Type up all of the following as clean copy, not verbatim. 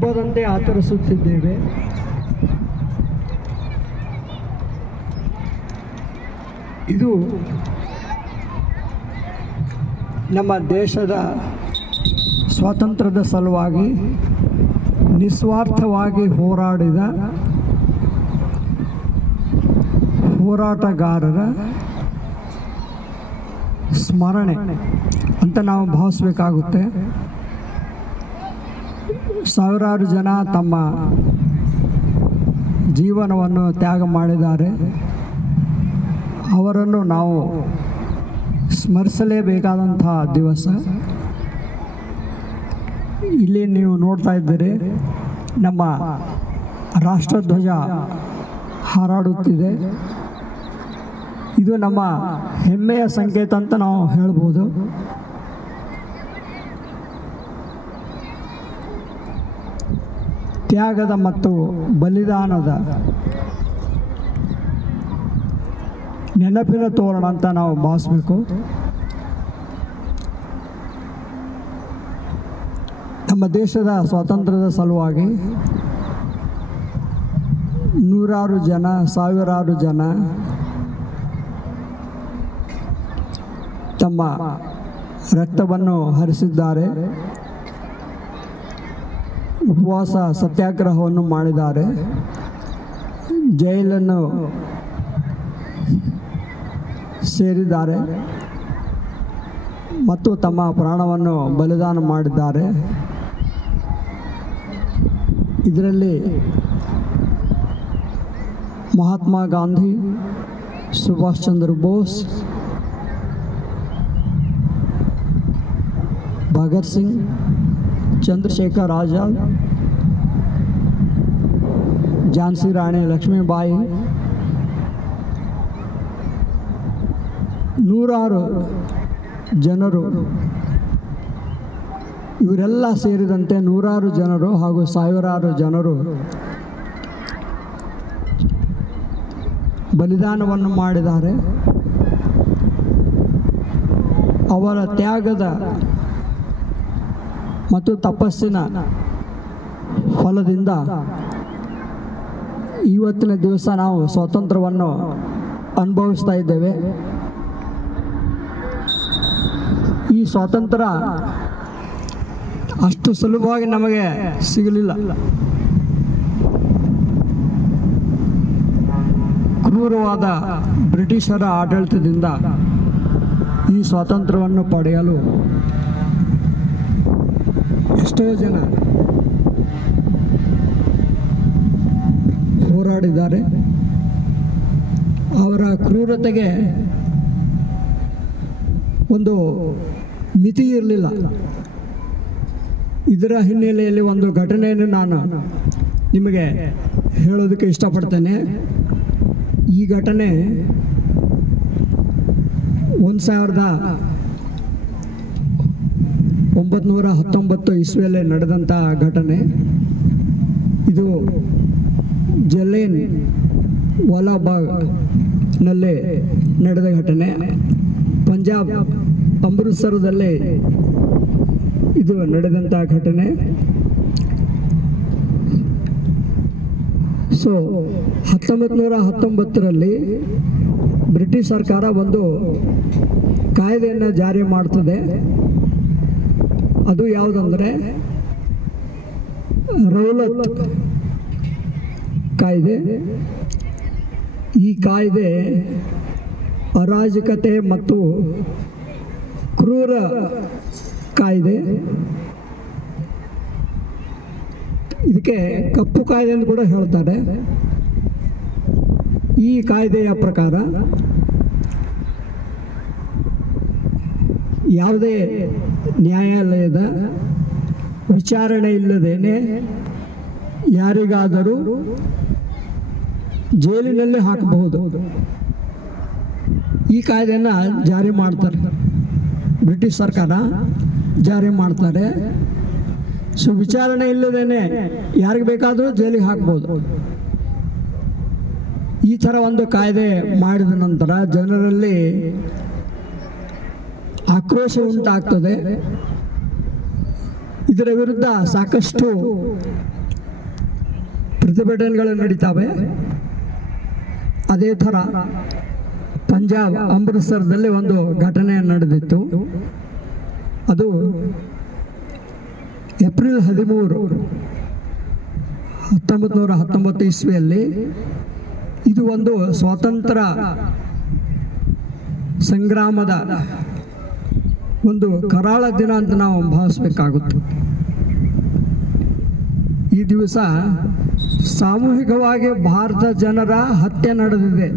ಹಬ್ಬದಂತೆ ಆಚರಿಸುತ್ತಿದ್ದೇವೆ. ಇದು ನಮ್ಮ ದೇಶದ ಸ್ವಾತಂತ್ರ್ಯದ ಸಲುವಾಗಿ ನಿಸ್ವಾರ್ಥವಾಗಿ ಹೋರಾಡಿದ ಹೋರಾಟಗಾರರ ಸ್ಮರಣೆ ಅಂತ ನಾವು ಭಾವಿಸಬೇಕಾಗುತ್ತೆ. ಸಾವಿರಾರು ಜನ ತಮ್ಮ ಜೀವನವನ್ನು ತ್ಯಾಗ ಮಾಡಿದ್ದಾರೆ. ಅವರನ್ನು ನಾವು ಸ್ಮರಿಸಲೇಬೇಕಾದಂಥ ದಿವಸ. ಇಲ್ಲಿ ನೀವು ನೋಡ್ತಾ ಇದ್ದೀರಿ, ನಮ್ಮ ರಾಷ್ಟ್ರಧ್ವಜ ಹಾರಾಡುತ್ತಿದೆ. ಇದು ನಮ್ಮ ಹೆಮ್ಮೆಯ ಸಂಕೇತ ಅಂತ ನಾವು ಹೇಳ್ಬೋದು. ತ್ಯಾಗದ ಮತ್ತು ಬಲಿದಾನದ ನೆನಪಿನ ತೋರಣ ಅಂತ ನಾವು ಭಾವಿಸಬೇಕು. ನಮ್ಮ ದೇಶದ ಸ್ವಾತಂತ್ರ್ಯದ ಸಲುವಾಗಿ ನೂರಾರು ಜನ, ಸಾವಿರಾರು ಜನ ತಮ್ಮ ರಕ್ತವನ್ನು ಹರಿಸಿದ್ದಾರೆ, ಉಪವಾಸ ಸತ್ಯಾಗ್ರಹವನ್ನು ಮಾಡಿದ್ದಾರೆ, ಜೈಲನ್ನು ಸೇರಿದ್ದಾರೆ ಮತ್ತು ತಮ್ಮ ಪ್ರಾಣವನ್ನು ಬಲಿದಾನ ಮಾಡಿದ್ದಾರೆ. ಇದರಲ್ಲಿ ಮಹಾತ್ಮ ಗಾಂಧಿ, ಸುಭಾಷ್ ಚಂದ್ರ ಬೋಸ್, ಭಗತ್ ಸಿಂಗ್, ಚಂದ್ರಶೇಖರ್ ಆಜಾದ್, ಝಾನ್ಸಿ ರಾಣಿ ಲಕ್ಷ್ಮೀಬಾಯಿ, ನೂರಾರು ಜನರು, ಇವರೆಲ್ಲ ಸೇರಿದಂತೆ ನೂರಾರು ಜನರು ಹಾಗೂ ಸಾವಿರಾರು ಜನರು ಬಲಿದಾನವನ್ನು ಮಾಡಿದ್ದಾರೆ. ಅವರ ತ್ಯಾಗದ ಮತ್ತು ತಪಸ್ಸಿನ ಫಲದಿಂದ ಇವತ್ತಿನ ದಿವಸ ನಾವು ಸ್ವಾತಂತ್ರ್ಯವನ್ನು ಅನುಭವಿಸ್ತಾ ಇದ್ದೇವೆ. ಈ ಸ್ವಾತಂತ್ರ್ಯ ಅಷ್ಟು ಸುಲಭವಾಗಿ ನಮಗೆ ಸಿಗಲಿಲ್ಲ. ಕ್ರೂರವಾದ ಬ್ರಿಟಿಷರ ಆಡಳಿತದಿಂದ ಈ ಸ್ವಾತಂತ್ರ್ಯವನ್ನು ಪಡೆಯಲು ಎಷ್ಟೋ ಜನ ಹೋರಾಡಿದ್ದಾರೆ. ಅವರ ಕ್ರೂರತೆಗೆ ಒಂದು ಮಿತಿ ಇರಲಿಲ್ಲ. ಇದರ ಹಿನ್ನೆಲೆಯಲ್ಲಿ ಒಂದು ಘಟನೆಯನ್ನು ನಾನು ನಿಮಗೆ ಹೇಳೋದಕ್ಕೆ ಇಷ್ಟಪಡ್ತೇನೆ. ಈ ಘಟನೆ 1919 ಇಸ್ವಿಯಲ್ಲಿ ನಡೆದಂಥ ಘಟನೆ. ಇದು ಜಲಿಯನ್ ವಾಲಾಬಾಗ್ನಲ್ಲಿ ನಡೆದ ಘಟನೆ. ಪಂಜಾಬ್ ಅಮೃತಸರದಲ್ಲಿ ಇದು ನಡೆದಂಥ ಘಟನೆ. ಸೊ 1919ರಲ್ಲಿ ಬ್ರಿಟಿಷ್ ಸರ್ಕಾರ ಒಂದು ಕಾಯ್ದೆಯನ್ನು ಜಾರಿ ಮಾಡ್ತದೆ. ಅದು ಯಾವುದಂದರೆ ರೌಲತ್ ಕಾಯ್ದೆ. ಈ ಕಾಯ್ದೆ ಅರಾಜಕತೆ ಮತ್ತು ಕ್ರೂರ ಕಾಯ್ದೆ. ಇದಕ್ಕೆ ಕಪ್ಪು ಕಾಯ್ದೆ ಎಂದು ಕೂಡ ಹೇಳ್ತಾರೆ. ಈ ಕಾಯ್ದೆಯ ಪ್ರಕಾರ ಯಾವುದೇ ನ್ಯಾಯಾಲಯದ ವಿಚಾರಣೆ ಇಲ್ಲದೇನೆ ಯಾರಿಗಾದರೂ ಜೈಲಿನಲ್ಲಿ ಹಾಕಬಹುದು. ಈ ಕಾಯ್ದೆಯನ್ನು ಜಾರಿ ಮಾಡ್ತಾರೆ, ಬ್ರಿಟಿಷ್ ಸರ್ಕಾರ ಜಾರಿ ಮಾಡ್ತಾರೆ. ಸೊ ವಿಚಾರಣೆ ಇಲ್ಲದೇನೆ ಯಾರಿಗೆ ಬೇಕಾದರೂ ಜೈಲಿಗೆ ಹಾಕ್ಬೋದು. ಈ ಥರ ಒಂದು ಕಾಯ್ದೆ ಮಾಡಿದ ನಂತರ ಜನರಲ್ಲಿ ಆಕ್ರೋಶ ಉಂಟಾಗ್ತದೆ. ಇದರ ವಿರುದ್ಧ ಸಾಕಷ್ಟು ಪ್ರತಿಭಟನೆಗಳು ನಡೀತಾವೆ. ಅದೇ ಥರ ಪಂಜಾಬ್ ಅಮೃತ್ಸರದಲ್ಲಿ ಒಂದು ಘಟನೆ ನಡೆದಿತ್ತು. ಅದು ಏಪ್ರಿಲ್ 13, 1919 ಇಸ್ವಿಯಲ್ಲಿ. ಇದು ಒಂದು ಸ್ವಾತಂತ್ರ್ಯ ಸಂಗ್ರಾಮದ ಒಂದು ಕರಾಳ ದಿನ ಅಂತ ನಾವು ಭಾವಿಸಬೇಕಾಗುತ್ತೆ. ಈ ದಿವಸ ಸಾಮೂಹಿಕವಾಗಿ ಭಾರತ ಜನರ ಹತ್ಯೆ ನಡೆದಿದೆ.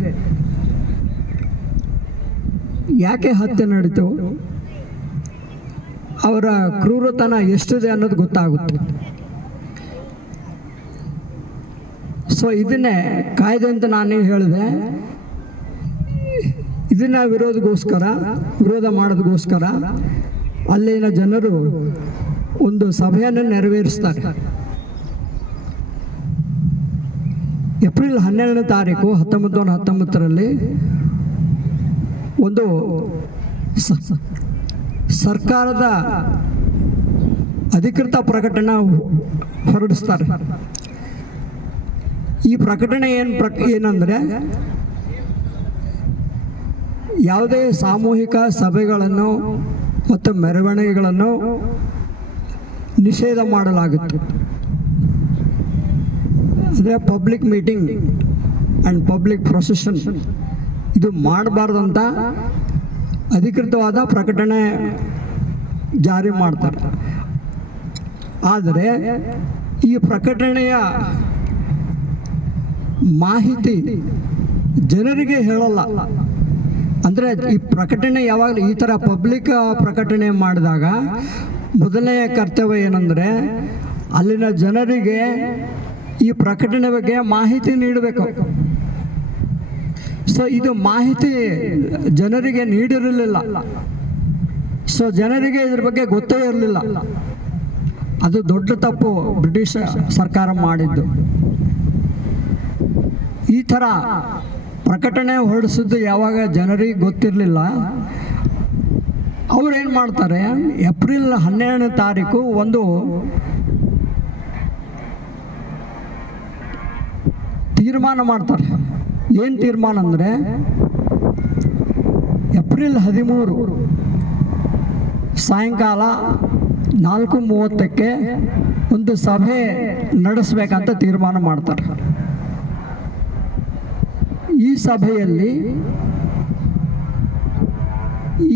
ಯಾಕೆ ಹತ್ಯೆ ನಡೀತು, ಅವರ ಕ್ರೂರತನ ಎಷ್ಟಿದೆ ಅನ್ನೋದು ಗೊತ್ತಾಗುತ್ತೆ. ಸೊ ಇದನ್ನೇ ಕಾಯ್ದೆ ಅಂತ ನಾನು ಹೇಳಿದೆ. ಇದನ್ನ ವಿರೋಧ ಮಾಡೋದಕ್ಕೋಸ್ಕರ ಅಲ್ಲಿನ ಜನರು ಒಂದು ಸಭೆಯನ್ನು ನೆರವೇರಿಸ್ತಾರೆ. ಏಪ್ರಿಲ್ 12ನೇ ತಾರೀಕು 1919ರಲ್ಲಿ ಒಂದು ಸರ್ಕಾರದ ಅಧಿಕೃತ ಪ್ರಕಟಣೆ ಹೊರಡಿಸ್ತಾರೆ. ಈ ಪ್ರಕಟಣೆ ಏನಂದರೆ, ಯಾವುದೇ ಸಾಮೂಹಿಕ ಸಭೆಗಳನ್ನು ಮತ್ತು ಮೆರವಣಿಗೆಗಳನ್ನು ನಿಷೇಧ ಮಾಡಲಾಗುತ್ತೆ. ಅಂದರೆ public meeting and public procession ಇದು ಮಾಡಬಾರ್ದಂತ ಅಧಿಕೃತವಾದ ಪ್ರಕಟಣೆ ಜಾರಿ ಮಾಡ್ತಾರೆ. ಆದರೆ ಈ ಪ್ರಕಟಣೆಯ ಮಾಹಿತಿ ಜನರಿಗೆ ಹೇಳಲ್ಲ. ಅಂದರೆ ಈ ಪ್ರಕಟಣೆ ಯಾವಾಗಲೂ ಈ ಥರ ಪಬ್ಲಿಕ್ ಪ್ರಕಟಣೆ ಮಾಡಿದಾಗ ಮೊದಲನೆಯ ಕರ್ತವ್ಯ ಏನಂದರೆ ಅಲ್ಲಿನ ಜನರಿಗೆ ಈ ಪ್ರಕಟಣೆ ಬಗ್ಗೆ ಮಾಹಿತಿ ನೀಡಬೇಕು. ಸೊ ಇದು ಮಾಹಿತಿ ಜನರಿಗೆ ನೀಡಿರಲಿಲ್ಲ. ಸೊ ಜನರಿಗೆ ಇದ್ರ ಬಗ್ಗೆ ಗೊತ್ತೇ ಇರಲಿಲ್ಲ. ಅದು ದೊಡ್ಡ ತಪ್ಪು ಬ್ರಿಟಿಷ್ ಸರ್ಕಾರ ಮಾಡಿದ್ದು. ಈ ಥರ ಪ್ರಕಟಣೆ ಹೊರಡಿಸಿದ್ದು ಯಾವಾಗ ಜನರಿಗೆ ಗೊತ್ತಿರಲಿಲ್ಲ, ಅವ್ರೇನು ಮಾಡ್ತಾರೆ, ಏಪ್ರಿಲ್ 12ನೇ ತಾರೀಕು ಒಂದು ತೀರ್ಮಾನ ಮಾಡ್ತಾರೆ. ಏನು ತೀರ್ಮಾನ ಅಂದರೆ, ಏಪ್ರಿಲ್ 13 ಸಾಯಂಕಾಲ 4:30ಕ್ಕೆ ಒಂದು ಸಭೆ ನಡೆಸಬೇಕಂತ ತೀರ್ಮಾನ ಮಾಡ್ತಾರೆ. ಈ ಸಭೆಯಲ್ಲಿ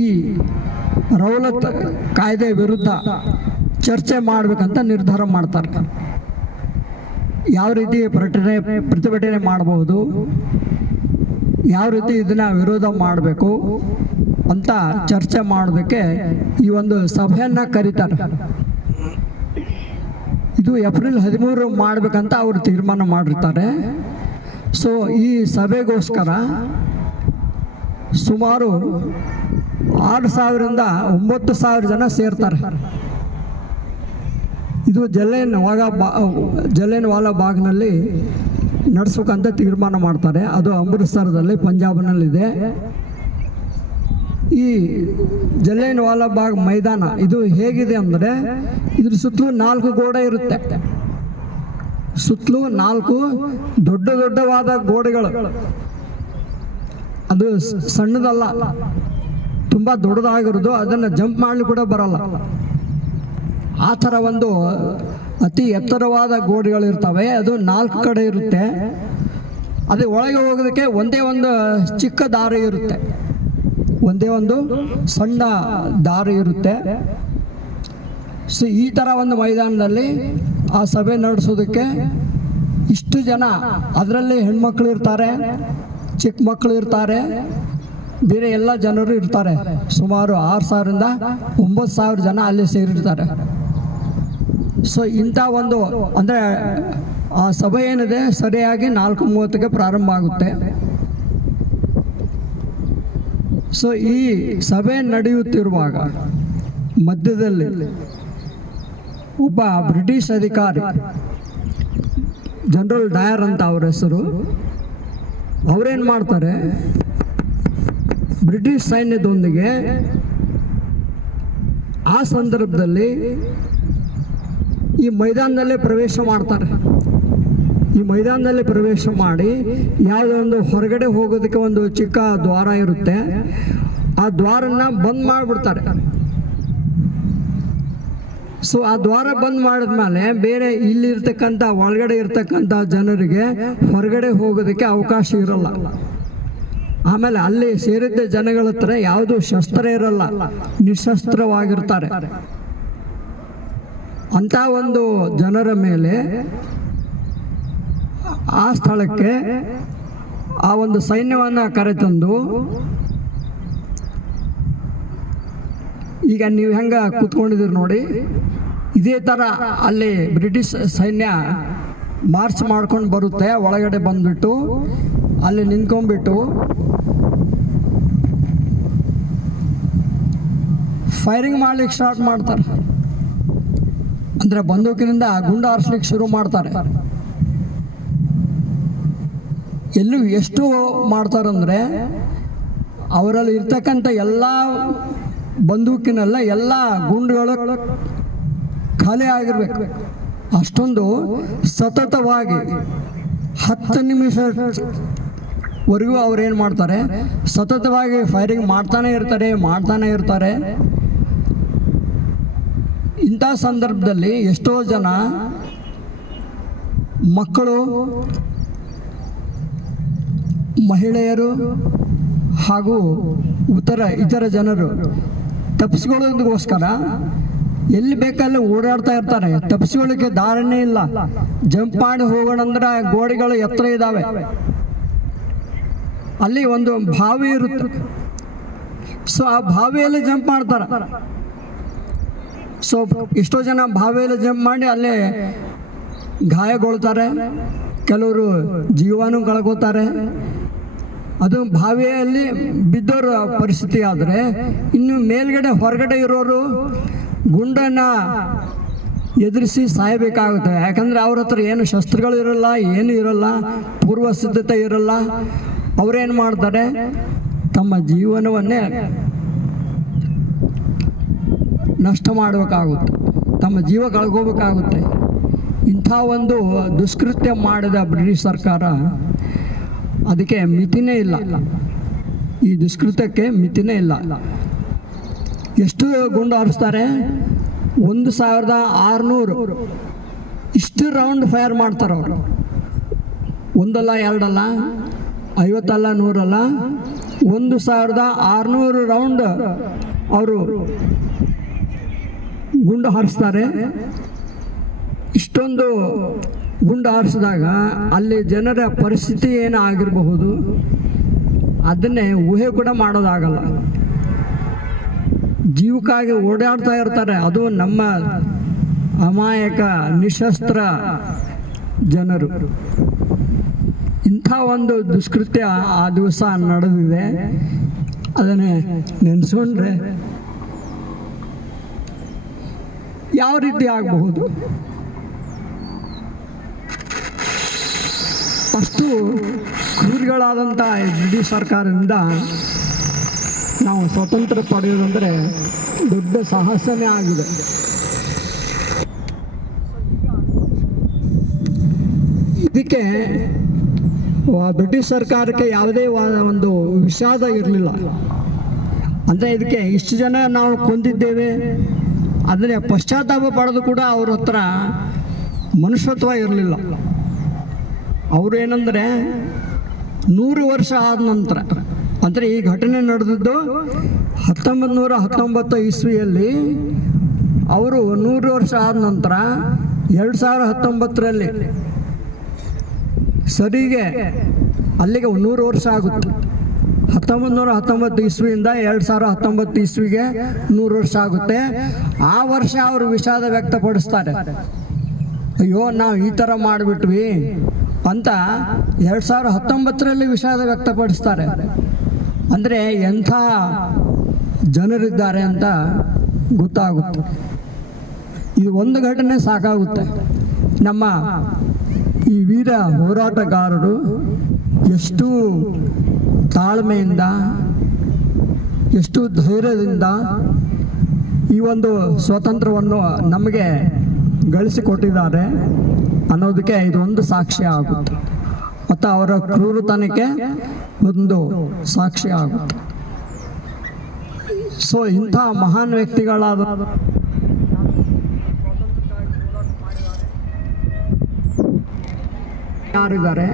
ಈ ರೌಲತ್ ಕಾಯ್ದೆ ವಿರುದ್ಧ ಚರ್ಚೆ ಮಾಡಬೇಕಂತ ನಿರ್ಧಾರ ಮಾಡ್ತಾರೆ. ಯಾವ ರೀತಿ ಪ್ರತಿಭಟನೆ ಮಾಡಬಹುದು, ಯಾವ ರೀತಿ ಇದನ್ನು ವಿರೋಧ ಮಾಡಬೇಕು ಅಂತ ಚರ್ಚೆ ಮಾಡೋದಕ್ಕೆ ಈ ಒಂದು ಸಭೆಯನ್ನು ಕರೀತಾರೆ. ಇದು ಏಪ್ರಿಲ್ 13 ಮಾಡಬೇಕಂತ ಅವರು ತೀರ್ಮಾನ ಮಾಡಿರ್ತಾರೆ. ಸೊ ಈ ಸಭೆಗೋಸ್ಕರ ಸುಮಾರು 6,000ರಿಂದ 9,000 ಜನ ಸೇರ್ತಾರೆ. ಇದು ಜಲಿಯನ್ ವಾಲಾ ಬಾಗ್ನಲ್ಲಿ ನಡೆಸಬೇಕಂತ ತೀರ್ಮಾನ ಮಾಡ್ತಾರೆ. ಅದು ಅಮೃತ್ಸರದಲ್ಲಿ, ಪಂಜಾಬ್ನಲ್ಲಿದೆ. ಈ ಜಲಿಯನ್ ವಾಲಾ ಬಾಗ್ ಮೈದಾನ ಇದು ಹೇಗಿದೆ ಅಂದರೆ, ಇದ್ರ ಸುತ್ತಲೂ 4 ಗೋಡೆ ಇರುತ್ತೆ. ಸುತ್ತಲೂ 4 ದೊಡ್ಡವಾದ ಗೋಡೆಗಳು. ಅದು ಸಣ್ಣದಲ್ಲ, ತುಂಬ ದೊಡ್ಡದಾಗಿರೋದು. ಅದನ್ನು ಜಂಪ್ ಮಾಡಲಿಕ್ಕೆ ಕೂಡ ಬರಲ್ಲ. ಆ ಥರ ಒಂದು ಅತಿ ಎತ್ತರವಾದ ಗೋಡೆಗಳಿರ್ತವೆ. ಅದು 4 ಕಡೆ ಇರುತ್ತೆ. ಅದು ಒಳಗೆ ಹೋಗೋದಕ್ಕೆ ಒಂದೇ ಒಂದು ಚಿಕ್ಕ ದಾರಿ ಇರುತ್ತೆ, ಒಂದೇ ಒಂದು ಸಣ್ಣ ದಾರಿ ಇರುತ್ತೆ. ಸೊ ಈ ಥರ ಒಂದು ಮೈದಾನದಲ್ಲಿ ಆ ಸಭೆ ನಡೆಸೋದಕ್ಕೆ ಇಷ್ಟು ಜನ, ಅದರಲ್ಲಿ ಹೆಣ್ಮಕ್ಳು ಇರ್ತಾರೆ, ಚಿಕ್ಕ ಮಕ್ಕಳು ಇರ್ತಾರೆ, ಬೇರೆ ಎಲ್ಲ ಜನರು ಇರ್ತಾರೆ. ಸುಮಾರು 6,000ರಿಂದ 9,000 ಜನ ಅಲ್ಲಿ ಸೇರಿರ್ತಾರೆ. ಸೊ ಇಂಥ ಒಂದು ಅಂದರೆ ಆ ಸಭೆ ಏನಿದೆ ಸರಿಯಾಗಿ 4:30ಕ್ಕೆ ಪ್ರಾರಂಭ ಆಗುತ್ತೆ. ಸೊ ಈ ಸಭೆ ನಡೆಯುತ್ತಿರುವಾಗ ಮಧ್ಯದಲ್ಲಿ ಒಬ್ಬ ಬ್ರಿಟಿಷ್ ಅಧಿಕಾರಿ, ಜನರಲ್ ಡಯರ್ ಅಂತ ಅವ್ರ ಹೆಸರು, ಅವರೇನು ಮಾಡ್ತಾರೆ, ಬ್ರಿಟಿಷ್ ಸೈನ್ಯದೊಂದಿಗೆ ಆ ಸಂದರ್ಭದಲ್ಲಿ ಈ ಮೈದಾನದಲ್ಲೇ ಪ್ರವೇಶ ಮಾಡ್ತಾರೆ. ಈ ಮೈದಾನದಲ್ಲಿ ಪ್ರವೇಶ ಮಾಡಿ ಯಾವುದೋ ಒಂದು ಹೊರಗಡೆ ಹೋಗೋದಕ್ಕೆ ಒಂದು ಚಿಕ್ಕ ದ್ವಾರ ಇರುತ್ತೆ, ಆ ದ್ವಾರನ ಬಂದ್ ಮಾಡಿಬಿಡ್ತಾರೆ. ಸೊ ಆ ದ್ವಾರ ಬಂದ್ ಮಾಡಿದ್ಮೇಲೆ ಬೇರೆ ಇಲ್ಲಿರ್ತಕ್ಕಂಥ ಒಳಗಡೆ ಇರ್ತಕ್ಕಂಥ ಜನರಿಗೆ ಹೊರಗಡೆ ಹೋಗೋದಕ್ಕೆ ಅವಕಾಶ ಇರಲ್ಲ. ಆಮೇಲೆ ಅಲ್ಲಿ ಸೇರಿದ್ದ ಜನಗಳ ಹತ್ರ ಯಾವುದು ಶಸ್ತ್ರ ಇರಲ್ಲ, ನಿಶಸ್ತ್ರವಾಗಿರ್ತಾರೆ. ಅಂತ ಒಂದು ಜನರ ಮೇಲೆ ಆ ಸ್ಥಳಕ್ಕೆ ಆ ಒಂದು ಸೈನ್ಯವನ್ನು ಕರೆತಂದು, ಈಗ ನೀವು ಹೆಂಗ ಕೂತ್ಕೊಂಡಿದ್ದೀರಿ ನೋಡಿ, ಇದೇ ಥರ ಅಲ್ಲಿ ಬ್ರಿಟಿಷ್ ಸೈನ್ಯ ಮಾರ್ಚ್ ಮಾಡ್ಕೊಂಡು ಬರುತ್ತೆ. ಒಳಗಡೆ ಬಂದ್ಬಿಟ್ಟು ಅಲ್ಲಿ ನಿಂತ್ಕೊಂಡ್ಬಿಟ್ಟು ಫೈರಿಂಗ್ ಮಾಡ್ಲಿಕ್ಕೆ ಸ್ಟಾರ್ಟ್ ಮಾಡ್ತಾರೆ. ಅಂದರೆ ಬಂದೂಕಿನಿಂದ ಗುಂಡು ಹಾರಿಸ್ಲಿಕ್ಕೆ ಶುರು ಮಾಡ್ತಾರೆ. ಎಲ್ಲೂ ಎಷ್ಟು ಮಾಡ್ತಾರಂದರೆ ಅವರಲ್ಲಿ ಇರ್ತಕ್ಕಂಥ ಎಲ್ಲ ಬಂದೂಕಿನೆಲ್ಲ ಎಲ್ಲ ಗುಂಡುಗಳು ಖಾಲಿ ಆಗಿರ್ಬೇಕು. ಅಷ್ಟೊಂದು ಸತತವಾಗಿ 10 ನಿಮಿಷವರೆಗೂ ಅವ್ರೇನು ಮಾಡ್ತಾರೆ, ಸತತವಾಗಿ ಫೈರಿಂಗ್ ಮಾಡ್ತಾನೆ ಇರ್ತಾರೆ. ಇಂಥ ಸಂದರ್ಭದಲ್ಲಿ ಎಷ್ಟೋ ಜನ ಮಕ್ಕಳು, ಮಹಿಳೆಯರು ಹಾಗೂ ಇತರ ಜನರು ತಪ್ಪಿಸ್ಕೊಳ್ಳೋದಕ್ಕೋಸ್ಕರ ಎಲ್ಲಿ ಬೇಕಲ್ಲಿ ಓಡಾಡ್ತಾ ಇರ್ತಾರೆ. ತಪ್ಪಿಸ್ಕೊಳ್ಳಿಕ್ಕೆ ದಾರಿನೇ ಇಲ್ಲ. ಜಂಪ್ ಮಾಡಿ ಹೋಗೋಣ ಅಂದ್ರೆ ಗೋಡೆಗಳು ಎತ್ತರ ಇದ್ದಾವೆ. ಅಲ್ಲಿ ಒಂದು ಬಾವಿ ಇರುತ್ತೆ. ಸೊ ಆ ಬಾವಿಯಲ್ಲಿ ಜಂಪ್ ಮಾಡ್ತಾರೆ. ಸೊ ಎಷ್ಟೋ ಜನ ಬಾವಿಯಲ್ಲಿ ಜಂಪ್ ಮಾಡಿ ಅಲ್ಲೇ ಗಾಯಗೊಳ್ತಾರೆ, ಕೆಲವರು ಜೀವನೂ ಕಳ್ಕೋತಾರೆ. ಅದು ಬಾವಿಯಲ್ಲಿ ಬಿದ್ದೋರ ಪರಿಸ್ಥಿತಿ ಆದರೆ, ಇನ್ನು ಮೇಲ್ಗಡೆ ಹೊರಗಡೆ ಇರೋರು ಗುಂಡನ್ನು ಎದುರಿಸಿ ಸಾಯಬೇಕಾಗುತ್ತೆ. ಯಾಕಂದರೆ ಅವ್ರ ಹತ್ರ ಏನು ಶಸ್ತ್ರಗಳು ಇರಲ್ಲ, ಏನು ಇರಲ್ಲ, ಪೂರ್ವ ಸಿದ್ಧತೆ ಇರಲ್ಲ. ಅವರೇನು ಮಾಡ್ತಾರೆ, ತಮ್ಮ ಜೀವನವನ್ನೇ ನಷ್ಟ ಮಾಡಬೇಕಾಗುತ್ತೆ, ತಮ್ಮ ಜೀವ ಕಳ್ಕೋಬೇಕಾಗುತ್ತೆ. ಇಂಥ ಒಂದು ದುಷ್ಕೃತ್ಯ ಮಾಡಿದ ಬ್ರಿಟಿಷ್ ಸರ್ಕಾರ, ಅದಕ್ಕೆ ಮಿತಿನೇ ಇಲ್ಲ. ಈ ದುಷ್ಕೃತ್ಯಕ್ಕೆ ಮಿತಿನೇ ಇಲ್ಲ. ಎಷ್ಟು ಗುಂಡು ಹಾರಿಸ್ತಾರೆ, 1600 ಇಷ್ಟು ರೌಂಡ್ ಫೈರ್ ಮಾಡ್ತಾರೆ ಅವರು. ಒಂದಲ್ಲ ಎರಡಲ್ಲ, 50 ಅಲ್ಲ 100 ಅಲ್ಲ, 1600 ರೌಂಡ್ ಅವರು ಗುಂಡು ಹಾರಿಸ್ತಾರೆ. ಇಷ್ಟೊಂದು ಗುಂಡು ಹಾರಿಸಿದಾಗ ಅಲ್ಲಿ ಜನರ ಪರಿಸ್ಥಿತಿ ಏನು ಆಗಿರಬಹುದು ಅದನ್ನೇ ಊಹೆ ಕೂಡ ಮಾಡೋದಾಗಲ್ಲ. ಜೀವಕ್ಕಾಗಿ ಓಡಾಡ್ತಾ ಇರ್ತಾರೆ. ಅದು ನಮ್ಮ ಅಮಾಯಕ ನಿಶಸ್ತ್ರ ಜನರು. ಇಂಥ ಒಂದು ದುಷ್ಕೃತ್ಯ ಆ ದಿವಸ ನಡೆದಿದೆ. ಅದನ್ನೇ ನೆನೆಸ್ಕೊಂಡ್ರೆ ಯಾವ ರೀತಿ ಆಗಬಹುದು? ಅಷ್ಟು ಕ್ರೂರಿಗಳಾದಂಥ ಬ್ರಿಟಿಷ್ ಸರ್ಕಾರದಿಂದ ನಾವು ಸ್ವತಂತ್ರ ಪಡೆಯೋದಂದರೆ ದೊಡ್ಡ ಸಾಹಸನೇ ಆಗಿದೆ. ಇದಕ್ಕೆ ಬ್ರಿಟಿಷ್ ಸರ್ಕಾರಕ್ಕೆ ಯಾವುದೇ ಒಂದು ವಿಷಾದ ಇರಲಿಲ್ಲ. ಅಂದರೆ ಇದಕ್ಕೆ ಇಷ್ಟು ಜನ ನಾವು ಕೊಂದಿದ್ದೇವೆ, ಅದನ್ನೇ ಪಶ್ಚಾತ್ತಾಪ ಪಡೆದು ಕೂಡ ಅವ್ರ ಹತ್ರ ಮನುಷ್ಯತ್ವ ಇರಲಿಲ್ಲ. ಅವರು ಏನಂದರೆ 100 ವರ್ಷ ಆದ ನಂತರ, ಅಂದರೆ ಈ ಘಟನೆ ನಡೆದಿದ್ದು 1919 ಇಸ್ವಿಯಲ್ಲಿ, ಅವರು 100 ವರ್ಷ ಆದ ನಂತರ 2019ರಲ್ಲಿ ಸರಿಗೆ ಅಲ್ಲಿಗೆ 100 ವರ್ಷ ಆಗುತ್ತೆ. 1919 ಇಸ್ವಿಯಿಂದ 2019 ಇಸ್ವಿಗೆ 100 ವರ್ಷ ಆಗುತ್ತೆ. ಆ ವರ್ಷ ಅವರು ವಿಷಾದ ವ್ಯಕ್ತಪಡಿಸ್ತಾರೆ. ಅಯ್ಯೋ, ನಾವು ಈ ಥರ ಮಾಡಿಬಿಟ್ವಿ ಅಂತ 2019ರಲ್ಲಿ ವಿಷಾದ ವ್ಯಕ್ತಪಡಿಸ್ತಾರೆ. ಅಂದರೆ ಎಂಥ ಜನರಿದ್ದಾರೆ ಅಂತ ಗೊತ್ತಾಗುತ್ತೆ. ಇದು ಒಂದು ಘಟನೆ ಸಾಕಾಗುತ್ತೆ. ನಮ್ಮ ಈ ವೀರ ಹೋರಾಟಗಾರರು ಎಷ್ಟು ತಾಳ್ಮೆಯಿಂದ, ಎಷ್ಟು ಧೈರ್ಯದಿಂದ ಈ ಒಂದು ಸ್ವಾತಂತ್ರ್ಯವನ್ನು ನಮಗೆ ಗಳಿಸಿಕೊಟ್ಟಿದ್ದಾರೆ ಅನ್ನೋದಕ್ಕೆ ಇದೊಂದು ಸಾಕ್ಷಿ ಆಗುತ್ತೆ, ಮತ್ತು ಅವರ ಕ್ರೂರತನಕ್ಕೆ ಒಂದು ಸಾಕ್ಷಿ ಆಗುತ್ತೆ. ಸೊ ಇಂಥ ಮಹಾನ್ ವ್ಯಕ್ತಿಗಳಾದ ಯಾರಿದ್ದಾರೆ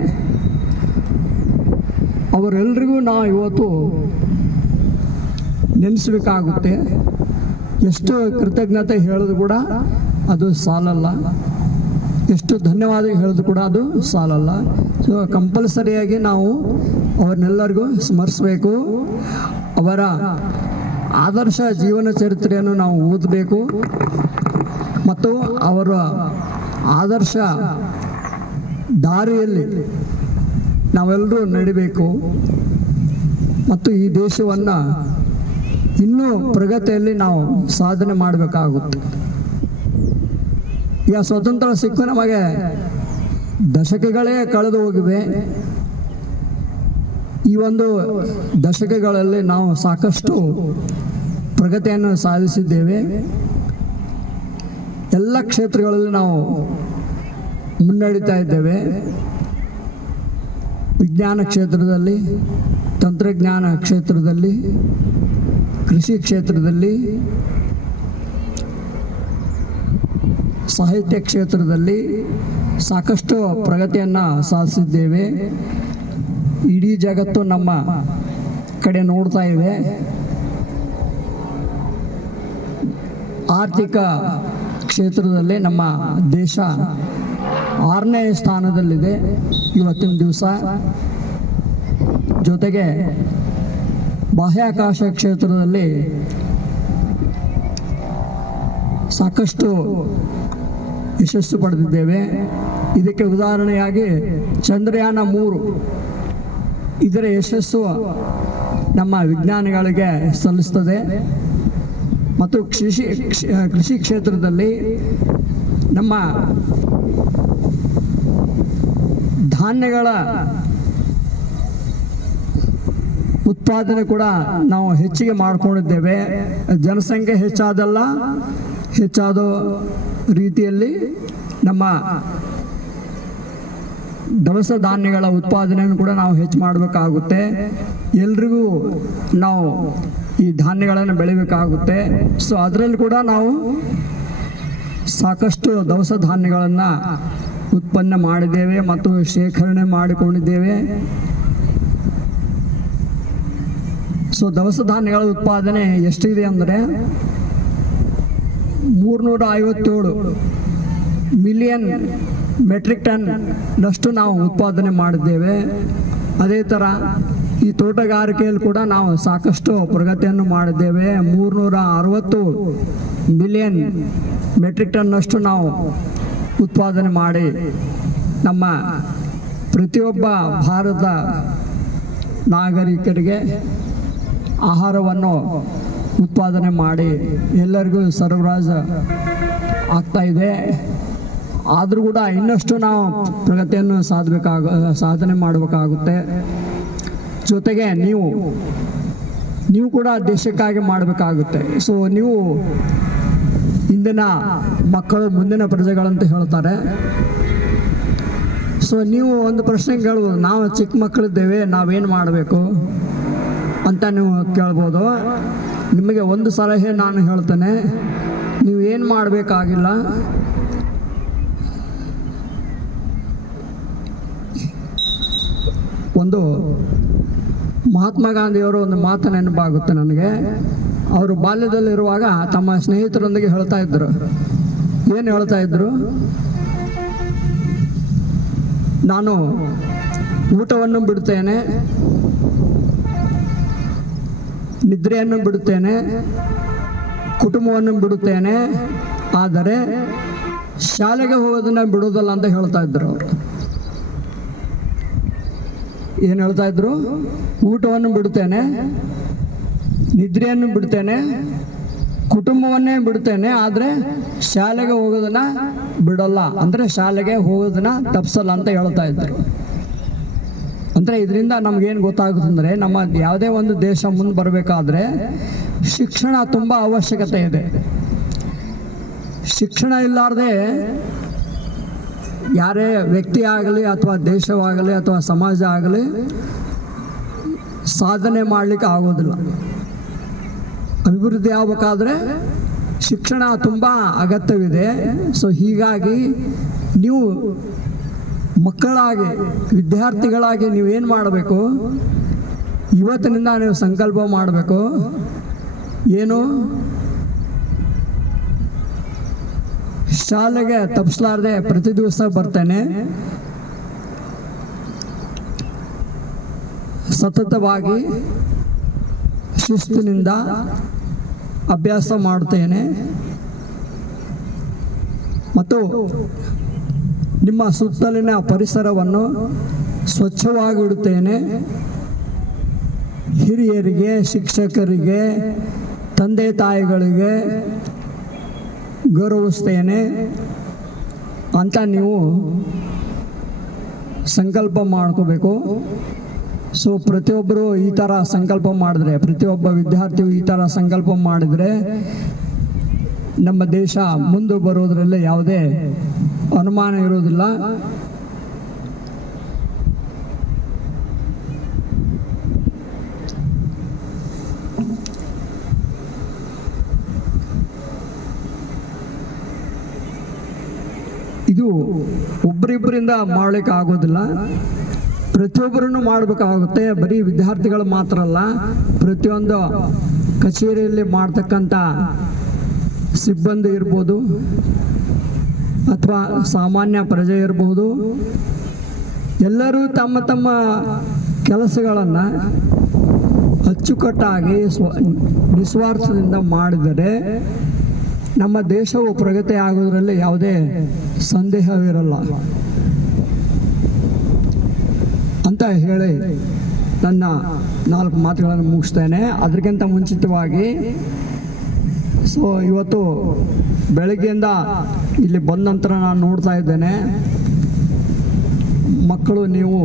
ಅವರೆಲ್ಲರಿಗೂ ನಾವು ಇವತ್ತು ನೆನೆಸಬೇಕಾಗುತ್ತೆ. ಎಷ್ಟು ಕೃತಜ್ಞತೆ ಹೇಳೋದು ಕೂಡ ಅದು ಸಾಲಲ್ಲ, ಎಷ್ಟು ಧನ್ಯವಾದ ಹೇಳೋದು ಕೂಡ ಅದು ಸಾಲಲ್ಲ. ಸೊ ಕಂಪಲ್ಸರಿಯಾಗಿ ನಾವು ಅವ್ರನ್ನೆಲ್ಲರಿಗೂ ಸ್ಮರಿಸಬೇಕು. ಅವರ ಆದರ್ಶ ಜೀವನ ಚರಿತ್ರೆಯನ್ನು ನಾವು ಓದಬೇಕು ಮತ್ತು ಅವರ ಆದರ್ಶ ದಾರಿಯಲ್ಲಿ ನಾವೆಲ್ಲರೂ ನಡಿಬೇಕು ಮತ್ತು ಈ ದೇಶವನ್ನು ಇನ್ನೂ ಪ್ರಗತಿಯಲ್ಲಿ ನಾವು ಸಾಧನೆ ಮಾಡಬೇಕಾಗುತ್ತೆ. ಈಗ ಸ್ವತಂತ್ರ ಸಿಕ್ಕು ನಮಗೆ ದಶಕಗಳೇ ಕಳೆದು ಹೋಗಿವೆ. ಈ ಒಂದು ದಶಕಗಳಲ್ಲಿ ನಾವು ಸಾಕಷ್ಟು ಪ್ರಗತಿಯನ್ನು ಸಾಧಿಸಿದ್ದೇವೆ. ಎಲ್ಲ ಕ್ಷೇತ್ರಗಳಲ್ಲಿ ನಾವು ಮುನ್ನಡೀತಾ ಇದ್ದೇವೆ. ವಿಜ್ಞಾನ ಕ್ಷೇತ್ರದಲ್ಲಿ, ತಂತ್ರಜ್ಞಾನ ಕ್ಷೇತ್ರದಲ್ಲಿ, ಕೃಷಿ ಕ್ಷೇತ್ರದಲ್ಲಿ, ಸಾಹಿತ್ಯ ಕ್ಷೇತ್ರದಲ್ಲಿ ಸಾಕಷ್ಟು ಪ್ರಗತಿಯನ್ನು ಸಾಧಿಸಿದ್ದೇವೆ. ಇಡೀ ಜಗತ್ತು ನಮ್ಮ ಕಡೆ ನೋಡ್ತಾ ಇದೆ. ಆರ್ಥಿಕ ಕ್ಷೇತ್ರದಲ್ಲಿ ನಮ್ಮ ದೇಶ 6ನೇ ಸ್ಥಾನದಲ್ಲಿದೆ ಇವತ್ತಿನ ದಿವಸ. ಜೊತೆಗೆ ಬಾಹ್ಯಾಕಾಶ ಕ್ಷೇತ್ರದಲ್ಲಿ ಸಾಕಷ್ಟು ಯಶಸ್ಸು ಪಡೆದಿದ್ದೇವೆ. ಇದಕ್ಕೆ ಉದಾಹರಣೆಯಾಗಿ ಚಂದ್ರಯಾನ 3 ಇದರ ಯಶಸ್ಸು ನಮ್ಮ ವಿಜ್ಞಾನಿಗಳಿಗೆ ಸಲ್ಲಿಸ್ತದೆ. ಮತ್ತು ಕೃಷಿ ಕ್ಷೇತ್ರದಲ್ಲಿ ನಮ್ಮ ಧಾನ್ಯಗಳ ಉತ್ಪಾದನೆ ಕೂಡ ನಾವು ಹೆಚ್ಚಿಗೆ ಮಾಡಿಕೊಂಡಿದ್ದೇವೆ. ಜನಸಂಖ್ಯೆ ಹೆಚ್ಚಾದ ರೀತಿಯಲ್ಲಿ ನಮ್ಮ ದವಸ ಧಾನ್ಯಗಳ ಉತ್ಪಾದನೆಯನ್ನು ಕೂಡ ನಾವು ಹೆಚ್ಚು ಮಾಡಬೇಕಾಗುತ್ತೆ. ಎಲ್ರಿಗೂ ನಾವು ಈ ಧಾನ್ಯಗಳನ್ನು ಬೆಳಿಬೇಕಾಗುತ್ತೆ. ಸೊ ಅದರಲ್ಲಿ ಕೂಡ ನಾವು ಸಾಕಷ್ಟು ದವಸ ಧಾನ್ಯಗಳನ್ನು ಉತ್ಪನ್ನ ಮಾಡಿದ್ದೇವೆ ಮತ್ತು ಶೇಖರಣೆ ಮಾಡಿಕೊಂಡಿದ್ದೇವೆ. ಸೊ ದವಸ ಧಾನ್ಯಗಳ ಉತ್ಪಾದನೆ ಎಷ್ಟಿದೆ ಅಂದರೆ 357 ಮಿಲಿಯನ್ ಮೆಟ್ರಿಕ್ ಟನ್ನಷ್ಟು ನಾವು ಉತ್ಪಾದನೆ ಮಾಡಿದ್ದೇವೆ. ಅದೇ ಥರ ಈ ತೋಟಗಾರಿಕೆಯಲ್ಲಿ ಕೂಡ ನಾವು ಸಾಕಷ್ಟು ಪ್ರಗತಿಯನ್ನು ಮಾಡಿದ್ದೇವೆ. 360 ಮಿಲಿಯನ್ ಮೆಟ್ರಿಕ್ ಟನ್ನಷ್ಟು ನಾವು ಉತ್ಪಾದನೆ ಮಾಡಿ ನಮ್ಮ ಪ್ರತಿಯೊಬ್ಬ ಭಾರತ ನಾಗರಿಕರಿಗೆ ಆಹಾರವನ್ನು ಉತ್ಪಾದನೆ ಮಾಡಿ ಎಲ್ಲರಿಗೂ ಸರಬರಾಜು ಆಗ್ತಾ ಇದೆ. ಆದರೂ ಕೂಡ ಇನ್ನಷ್ಟು ನಾವು ಪ್ರಗತಿಯನ್ನು ಸಾಧನೆ ಮಾಡಬೇಕಾಗುತ್ತೆ. ಜೊತೆಗೆ ನೀವು ಕೂಡ ದೇಶಕ್ಕಾಗಿ ಮಾಡಬೇಕಾಗುತ್ತೆ. ಸೊ ನೀವು ಇಂದಿನ ಮಕ್ಕಳು ಮುಂದಿನ ಪ್ರಜೆಗಳಂತ ಹೇಳ್ತಾರೆ. ಸೊ ನೀವು ಒಂದು ಪ್ರಶ್ನೆ ಕೇಳ್ಬೋದು, ನಾವು ಚಿಕ್ಕ ಮಕ್ಕಳಿದ್ದೇವೆ, ನಾವೇನು ಮಾಡಬೇಕು ಅಂತ ನೀವು ಕೇಳ್ಬೋದು. ನಿಮಗೆ ಒಂದು ಸಲಹೆ ನಾನು ಹೇಳ್ತೇನೆ, ನೀವು ಏನು ಮಾಡಬೇಕಾಗಿಲ್ಲ. ಒಂದು ಮಹಾತ್ಮ ಗಾಂಧಿಯವರು ಒಂದು ಮಾತು ನೆನಪಾಗುತ್ತೆ ನನಗೆ. ಅವರು ಬಾಲ್ಯದಲ್ಲಿರುವಾಗ ತಮ್ಮ ಸ್ನೇಹಿತರೊಂದಿಗೆ ಹೇಳ್ತಾ ಇದ್ರು. ಏನು ಹೇಳ್ತಾ ಇದ್ರು? ನಾನು ಊಟವನ್ನು ಬಿಡುತ್ತೇನೆ, ನಿದ್ರೆಯನ್ನು ಬಿಡುತ್ತೇನೆ, ಕುಟುಂಬವನ್ನು ಬಿಡುತ್ತೇನೆ, ಆದರೆ ಶಾಲೆಗೆ ಹೋಗೋದನ್ನ ಬಿಡೋದಲ್ಲ ಅಂತ ಹೇಳ್ತಾ ಇದ್ರು ಅವರು. ಏನು ಹೇಳ್ತಾ ಇದ್ರು? ಊಟವನ್ನು ಬಿಡುತ್ತೇನೆ, ನಿದ್ರೆಯನ್ನು ಬಿಡ್ತೇನೆ, ಕುಟುಂಬವನ್ನೇ ಬಿಡ್ತೇನೆ, ಆದರೆ ಶಾಲೆಗೆ ಹೋಗೋದನ್ನ ಬಿಡಲ್ಲ, ಅಂದರೆ ಶಾಲೆಗೆ ಹೋಗೋದನ್ನ ತಪ್ಪಿಸಲ್ಲ ಅಂತ ಹೇಳ್ತಾ ಇದ್ರು. ಅಂದರೆ ಇದರಿಂದ ನಮಗೇನು ಗೊತ್ತಾಗುತ್ತೆ ಅಂದರೆ, ನಮ್ಮ ಯಾವುದೇ ಒಂದು ದೇಶ ಮುಂದೆ ಬರಬೇಕಾದ್ರೆ ಶಿಕ್ಷಣ ತುಂಬ ಅವಶ್ಯಕತೆ ಇದೆ. ಶಿಕ್ಷಣ ಇಲ್ಲಾರ್ದೆ ಯಾರೇ ವ್ಯಕ್ತಿ ಆಗಲಿ ಅಥವಾ ದೇಶವಾಗಲಿ ಅಥವಾ ಸಮಾಜ ಆಗಲಿ ಸಾಧನೆ ಮಾಡಲಿಕ್ಕೆ ಆಗೋದಿಲ್ಲ. ಅಭಿವೃದ್ಧಿ ಆಗಬೇಕಾದ್ರೆ ಶಿಕ್ಷಣ ತುಂಬ ಅಗತ್ಯವಿದೆ. ಸೊ ಹೀಗಾಗಿ ನೀವು ಮಕ್ಕಳಾಗಿ, ವಿದ್ಯಾರ್ಥಿಗಳಾಗಿ ನೀವೇನು ಮಾಡಬೇಕು, ಇವತ್ತಿನಿಂದ ನೀವು ಸಂಕಲ್ಪ ಮಾಡಬೇಕು. ಏನು, ಶಾಲೆಗೆ ತಪ್ಪಿಸಲಾರದೆ ಪ್ರತಿ ದಿವಸ ಬರ್ತೇನೆ, ಸತತವಾಗಿ ಶಿಸ್ತಿನಿಂದ ಅಭ್ಯಾಸ ಮಾಡುತ್ತೇನೆ ಮತ್ತು ನಿಮ್ಮ ಸುತ್ತಲಿನ ಪರಿಸರವನ್ನು ಸ್ವಚ್ಛವಾಗಿಡುತ್ತೇನೆ. ಹಿರಿಯರಿಗೆ, ಶಿಕ್ಷಕರಿಗೆ, ತಂದೆ ತಾಯಿಗಳಿಗೆ ಗೌರವಿಸ್ತೇನೆ ಅಂತ ನೀವು ಸಂಕಲ್ಪ ಮಾಡ್ಕೋಬೇಕು. ಸೊ ಪ್ರತಿಯೊಬ್ಬರು ಈ ಥರ ಸಂಕಲ್ಪ ಮಾಡಿದ್ರೆ, ಪ್ರತಿಯೊಬ್ಬ ವಿದ್ಯಾರ್ಥಿಯು ಈ ಥರ ಸಂಕಲ್ಪ ಮಾಡಿದರೆ ನಮ್ಮ ದೇಶ ಮುಂದೆ ಬರೋದರಲ್ಲಿ ಯಾವುದೇ ಅನುಮಾನ ಇರೋದಿಲ್ಲ. ಇದು ಒಬ್ಬರಿಬ್ಬರಿಂದ ಮಾಡಲಿಕ್ಕೆ ಆಗೋದಿಲ್ಲ, ಪ್ರತಿಯೊಬ್ಬರನ್ನು ಮಾಡಬೇಕಾಗುತ್ತೆ. ಬರೀ ವಿದ್ಯಾರ್ಥಿಗಳು ಮಾತ್ರ ಅಲ್ಲ, ಪ್ರತಿಯೊಂದು ಕಚೇರಿಯಲ್ಲಿ ಮಾಡ್ತಕ್ಕಂಥ ಸಿಬ್ಬಂದಿ ಇರ್ಬೋದು ಅಥವಾ ಸಾಮಾನ್ಯ ಪ್ರಜೆ ಇರಬಹುದು, ಎಲ್ಲರೂ ತಮ್ಮ ತಮ್ಮ ಕೆಲಸಗಳನ್ನು ಅಚ್ಚುಕಟ್ಟಾಗಿ ನಿಸ್ವಾರ್ಥದಿಂದ ಮಾಡಿದರೆ ನಮ್ಮ ದೇಶವು ಪ್ರಗತಿ ಆಗೋದರಲ್ಲಿ ಯಾವುದೇ ಸಂದೇಹವಿರಲ್ಲ ಅಂತ ಹೇಳಿ ನನ್ನ 4 ಮಾತುಗಳನ್ನು ಮುಗಿಸ್ತೇನೆ. ಅದಕ್ಕಿಂತ ಮುಂಚಿತವಾಗಿ ಸೊ ಇವತ್ತು ಬೆಳಗ್ಗೆಯಿಂದ ಇಲ್ಲಿ ಬಂದ ನಂತರ ನಾನು ನೋಡ್ತಾ ಇದ್ದೇನೆ, ಮಕ್ಕಳು ನೀವು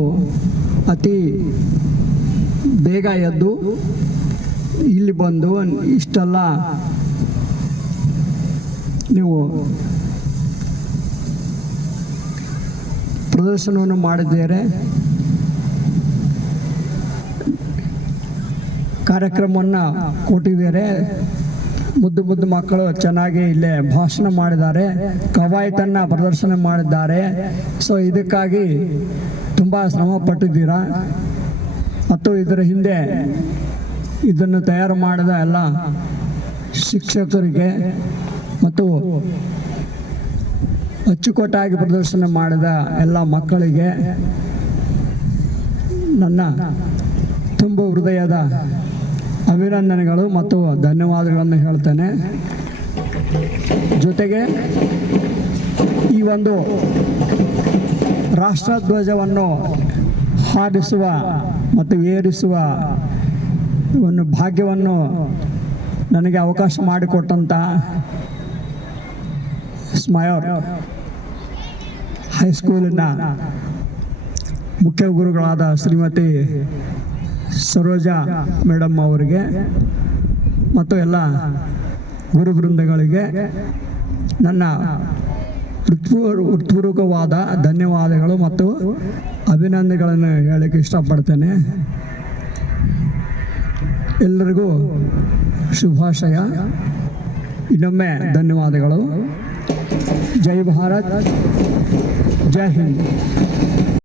ಅತಿ ಬೇಗ ಎದ್ದು ಇಲ್ಲಿ ಬಂದು ಇಷ್ಟೆಲ್ಲ ನೀವು ಪ್ರದರ್ಶನವನ್ನು ಮಾಡಿದ್ದೀರಿ, ಕಾರ್ಯಕ್ರಮವನ್ನು ಕೊಟ್ಟಿದ್ದಾರೆ. ಮುದ್ದು ಮುದ್ದು ಮಕ್ಕಳು ಚೆನ್ನಾಗಿ ಇಲ್ಲೇ ಭಾಷಣ ಮಾಡಿದ್ದಾರೆ, ಕವಾಯತನ್ನು ಪ್ರದರ್ಶನ ಮಾಡಿದ್ದಾರೆ. ಸೊ ಇದಕ್ಕಾಗಿ ತುಂಬ ಶ್ರಮ ಪಟ್ಟಿದ್ದೀರಾ ಮತ್ತು ಇದರ ಹಿಂದೆ ಇದನ್ನು ತಯಾರು ಮಾಡಿದ ಎಲ್ಲ ಶಿಕ್ಷಕರಿಗೆ ಮತ್ತು ಅಚ್ಚುಕಟ್ಟಾಗಿ ಪ್ರದರ್ಶನ ಮಾಡಿದ ಎಲ್ಲ ಮಕ್ಕಳಿಗೆ ನನ್ನ ತುಂಬ ಹೃದಯದ ಅಭಿನಂದನೆಗಳು ಮತ್ತು ಧನ್ಯವಾದಗಳನ್ನು ಹೇಳ್ತೇನೆ. ಜೊತೆಗೆ ಈ ಒಂದು ರಾಷ್ಟ್ರಧ್ವಜವನ್ನು ಹಾರಿಸುವ ಮತ್ತು ಏರಿಸುವ ಒಂದು ಭಾಗ್ಯವನ್ನು ನನಗೆ ಅವಕಾಶ ಮಾಡಿಕೊಟ್ಟಂಥ ಸ್ಮೈರ್ ಹೈಸ್ಕೂಲಿನ ಮುಖ್ಯ ಗುರುಗಳಾದ ಶ್ರೀಮತಿ ಸರೋಜಾ ಮೇಡಮ್ ಅವರಿಗೆ ಮತ್ತು ಎಲ್ಲ ಗುರುವೃಂದಗಳಿಗೆ ನನ್ನ ಹೃತ್ಪೂರ್ವಕವಾದ ಧನ್ಯವಾದಗಳು ಮತ್ತು ಅಭಿನಂದನೆಗಳನ್ನು ಹೇಳಕ್ಕೆ ಇಷ್ಟಪಡ್ತೇನೆ. ಎಲ್ಲರಿಗೂ ಶುಭಾಶಯ. ಇನ್ನೊಮ್ಮೆ ಧನ್ಯವಾದಗಳು. ಜೈ ಭಾರತ್, ಜೈ ಹಿಂದ್.